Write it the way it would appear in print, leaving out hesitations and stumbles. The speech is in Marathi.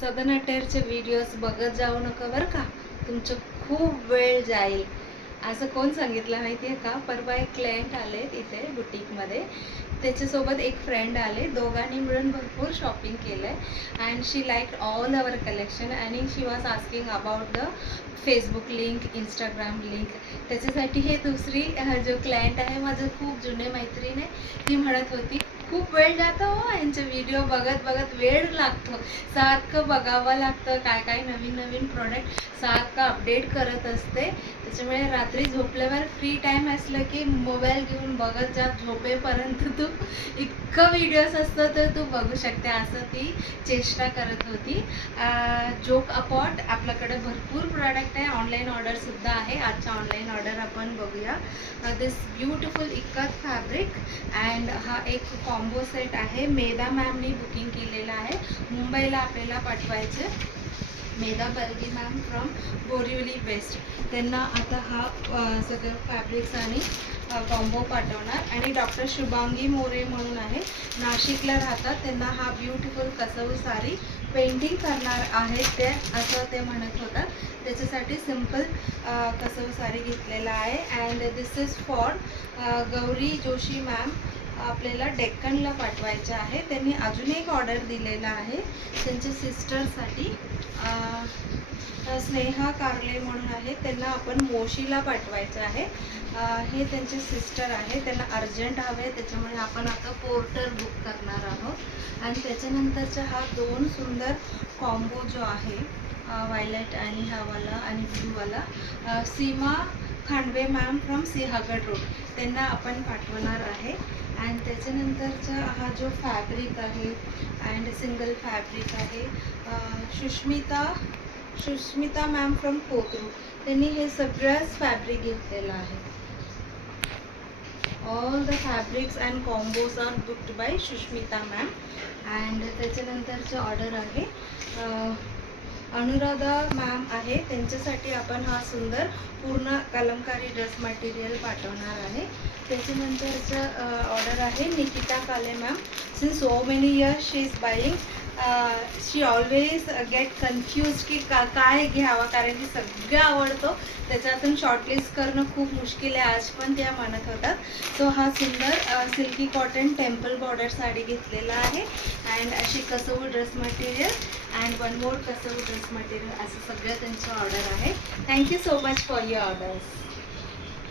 सदन अटेरचे व्हिडिओज बघत जाऊ नका बरं का, तुमचं खूप वेळ जाईल. असं कोण सांगितलं माहिती आहे का? परवा एक क्लायंट आले इथे बुटीकमध्ये, त्याच्यासोबत एक फ्रेंड आले, दोघांनी मिळून भरपूर शॉपिंग केलं आहे and she like all our collection आणि she was asking about the Facebook link, Instagram link. त्याच्यासाठी हे दुसरी जो क्लायंट आहे, माझं खूप जुने मैत्रीण आहे, ती म्हणत होती खूप वेळ जातो हो यांचे व्हिडिओ बघत बघत, वेळ लागतो, सारखं बघावं लागतं, काय काय नवीन नवीन प्रोडक्ट सारखं अपडेट करत असते. त्याच्यामुळे रात्री झोपल्यावर फ्री टाईम असलं की मोबाईल घेऊन बघत जा, झोपेपर्यंत तू इतकं व्हिडिओज असतं तर तू बघू शकते, असं ती चेष्टा करत होती. जोक अपॉट आपल्याकडे भरपूर प्रोडक्ट आहे, ऑनलाईन ऑर्डरसुद्धा आहे. आजच्या ऑनलाईन ऑर्डर आपण बघूया. दिस ब्युटिफुल इक्कत फॅब्रिक अँड हा एक कॉम्बो सेट आहे. मेधा मॅमनी बुकिंग केलेला आहे, मुंबईला आपल्याला पाठवायचे. Medha Bargi ma'am from Borivali waste, त्यांना आता हा सगळं फॅब्रिक्स आणि कॉम्बो पाठवणार. आणि डॉक्टर शुभांगी मोरे म्हणून आहे, नाशिकला राहतात, त्यांना हा ब्युटिफुल कसव साडी पेंटिंग करणार आहेत ते, असं ते म्हणत होतात. त्याच्यासाठी सिंपल कसव साडी घेतलेला आहे. And this is for Gauri Joshi ma'am, आपल्याला डेक्कनला पाठवायचं आहे. त्यांनी अजून एक ऑर्डर दिलेला आहे त्यांच्या सिस्टरसाठी. स्नेहा कारले म्हणून आहे, त्यांना आपण मोशीला पाठवायचं आहे. हे त्यांचे सिस्टर आहे, त्यांना अर्जंट हवे, त्याच्यामुळे आपण आता पोर्टर बुक करणार आहोत. आणि त्याच्यानंतरचा हा दोन सुंदर कॉम्बो जो आहे, व्हायलेट आणि हावाला आणि ब्लूवाला, Seema Khandve ma'am from Sinhagad road, त्यांना आपण पाठवणार आहे. अँड त्याच्यानंतरचा हा जो फॅब्रिक आहे अँड सिंगल फॅब्रिक आहे, सुष्मिता मॅम फ्रॉम कोथरूड, त्यांनी हे सगळंच फॅब्रिक घेतलेलं आहे. All the fabrics and combos are booked by Sushmita ma'am. And त्याच्यानंतरचं ऑर्डर आहे अनुराधा मॅम आहे, त्यांच्यासाठी आपण हा सुंदर पूर्ण कलमकारी ड्रेस मटेरियल पाठवणार आहे. त्याच्यानंतरचं ऑर्डर आहे निकिता काले ma'am. Since so many years she is buying, she always get confuse की काय घ्यावं, कारण की सगळं आवडतो, त्याच्यातून शॉर्टलिस्ट करणं खूप मुश्किल आहे, आज पण त्या म्हणत होतात. सो हा सुंदर silky cotton temple border sari घेतलेला आहे. अँड अशी kasav dress material and one more kasav dress material, असं सगळं त्यांचं ऑर्डर आहे. Thank you so much for your orders.